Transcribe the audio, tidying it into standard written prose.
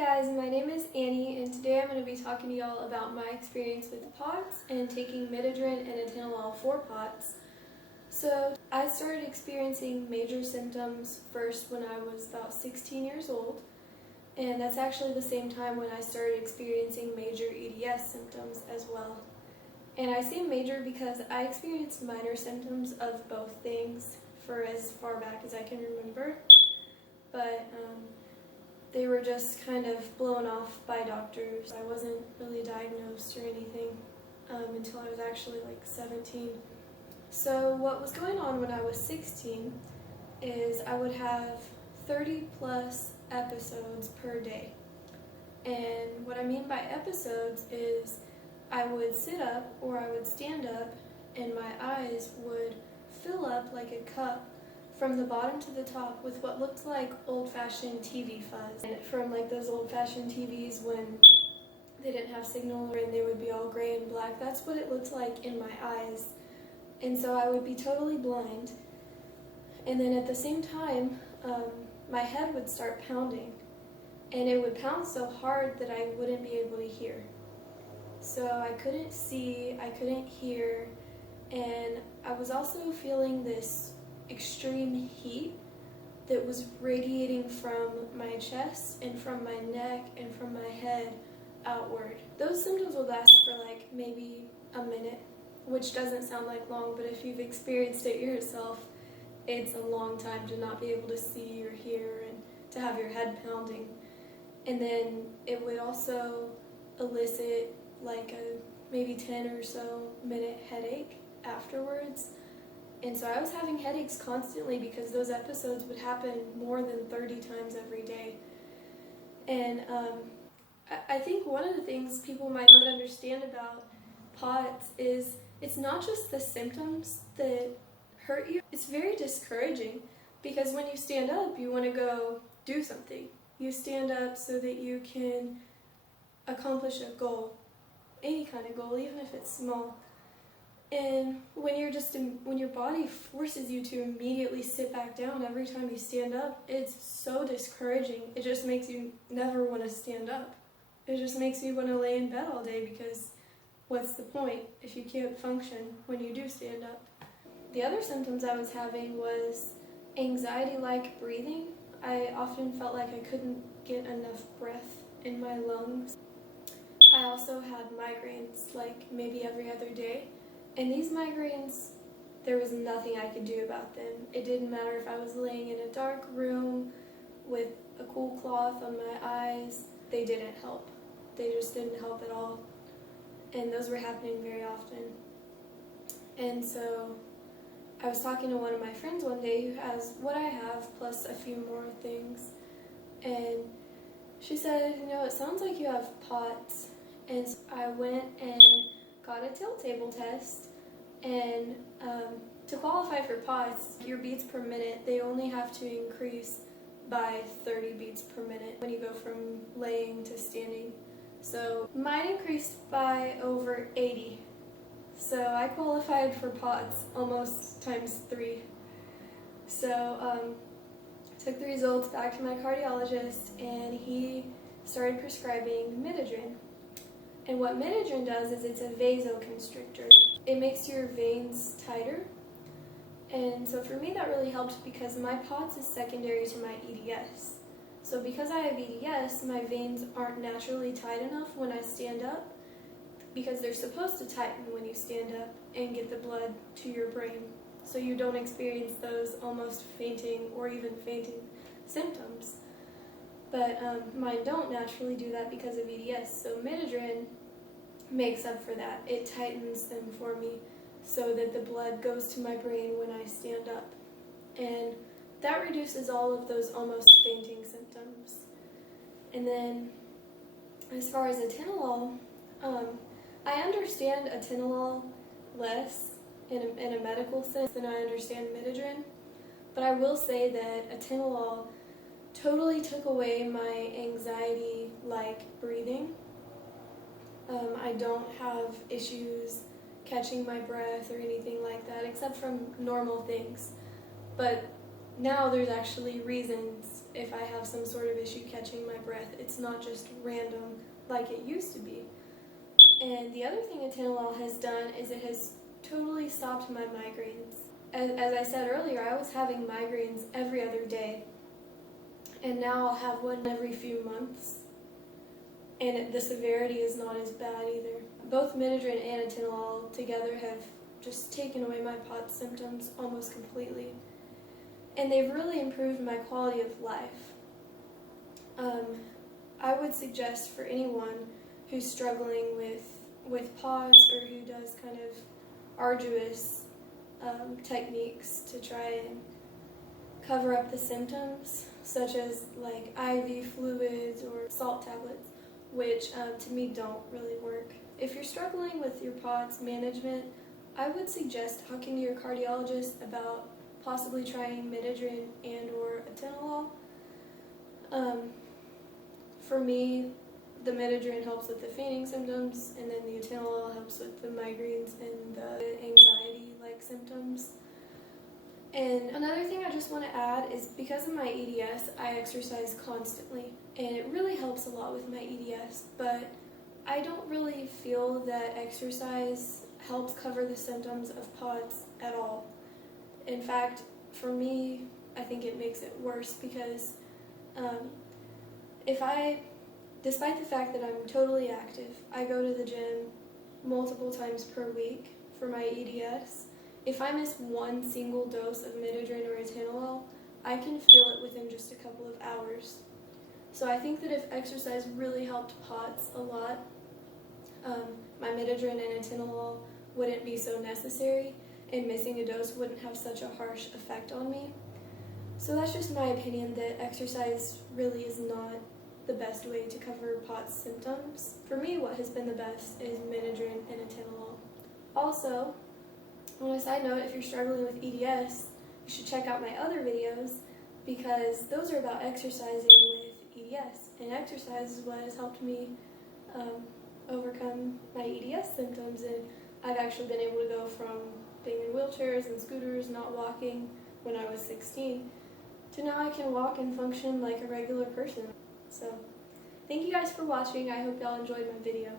guys, my name is Annie, and today I'm going to be talking to y'all about my experience with POTS and taking Midodrine and Atenolol for POTS. So, I started experiencing major symptoms first when I was about 16 years old, and that's actually the same time when I started experiencing major EDS symptoms as well. And I say major because I experienced minor symptoms of both things for as far back as I can remember, but they were just kind of blown off by doctors. I wasn't really diagnosed or anything until I was actually like 17. So what was going on when I was 16 is I would have 30 plus episodes per day. And what I mean by episodes is I would sit up or I would stand up and my eyes would fill up like a cup from the bottom to the top with what looked like old-fashioned TV fuzz. And from like those old-fashioned TVs when they didn't have signal and they would be all gray and black. That's what it looked like in my eyes. And so I would be totally blind. And then at the same time, my head would start pounding. And it would pound so hard that I wouldn't be able to hear. So I couldn't see, I couldn't hear, and I was also feeling this extreme heat that was radiating from my chest and from my neck and from my head outward. Those symptoms would last for like maybe a minute, which doesn't sound like long, but if you've experienced it yourself, it's a long time to not be able to see or hear and to have your head pounding. And then it would also elicit like a maybe 10 or so minute headache afterwards. And so I was having headaches constantly because those episodes would happen more than 30 times every day. And I think one of the things people might not understand about POTS is it's not just the symptoms that hurt you. It's very discouraging because when you stand up, you want to go do something. You stand up so that you can accomplish a goal, any kind of goal, even if it's small. And when your body forces you to immediately sit back down every time you stand up, it's so discouraging. It just makes you never want to stand up. It just makes you want to lay in bed all day because what's the point if you can't function when you do stand up? The other symptoms I was having was anxiety-like breathing. I often felt like I couldn't get enough breath in my lungs. I also had migraines like maybe every other day. And these migraines, there was nothing I could do about them. It didn't matter if I was laying in a dark room with a cool cloth on my eyes. They didn't help. They just didn't help at all. And those were happening very often. And so I was talking to one of my friends one day who has what I have plus a few more things. And she said, it sounds like you have POTS. And so I went and got a tilt table test, and to qualify for POTS, your beats per minute, they only have to increase by 30 beats per minute when you go from laying to standing. So mine increased by over 80. So I qualified for POTS almost times 3. So took the results back to my cardiologist, and he started prescribing Midodrine. And what Midodrine does is it's a vasoconstrictor. It makes your veins tighter. And so for me that really helped because my POTS is secondary to my EDS. So because I have EDS, my veins aren't naturally tight enough when I stand up because they're supposed to tighten when you stand up and get the blood to your brain. So you don't experience those almost fainting or even fainting symptoms. But mine don't naturally do that because of EDS. So Midodrine makes up for that. It tightens them for me so that the blood goes to my brain when I stand up. And that reduces all of those almost fainting symptoms. And then as far as Atenolol, I understand Atenolol less in a medical sense than I understand Midodrine. But I will say that Atenolol totally took away my anxiety-like breathing. I don't have issues catching my breath or anything like that, except from normal things. But now there's actually reasons if I have some sort of issue catching my breath. It's not just random like it used to be. And the other thing Atenolol has done is it has totally stopped my migraines. As I said earlier, I was having migraines every other day, and now I'll have one every few months, and the severity is not as bad either. Both Midodrine and Atenolol together have just taken away my POTS symptoms almost completely, and they've really improved my quality of life. I would suggest for anyone who's struggling with POTS or who does kind of arduous techniques to try and cover up the symptoms, such as like IV fluids or salt tablets, which to me don't really work. If you're struggling with your POTS management, I would suggest talking to your cardiologist about possibly trying Midodrine and or Atenolol. For me, the Midodrine helps with the fainting symptoms, and then the Atenolol helps with the migraines and the anxiety-like symptoms. And another thing I just want to add is because of my EDS, I exercise constantly, and it really helps a lot with my EDS, but I don't really feel that exercise helps cover the symptoms of POTS at all. In fact, for me, I think it makes it worse because despite the fact that I'm totally active, I go to the gym multiple times per week for my EDS. If I miss one single dose of Midodrine or Atenolol, I can feel it within just a couple of hours. So I think that if exercise really helped POTS a lot, my Midodrine and Atenolol wouldn't be so necessary, and missing a dose wouldn't have such a harsh effect on me. So that's just my opinion, that exercise really is not the best way to cover POTS symptoms. For me, what has been the best is Midodrine and Atenolol. Also, on a side note, if you're struggling with EDS, you should check out my other videos because those are about exercising with EDS, and exercise is what has helped me overcome my EDS symptoms, and I've actually been able to go from being in wheelchairs and scooters, not walking when I was 16, to now I can walk and function like a regular person. So, thank you guys for watching. I hope y'all enjoyed my video.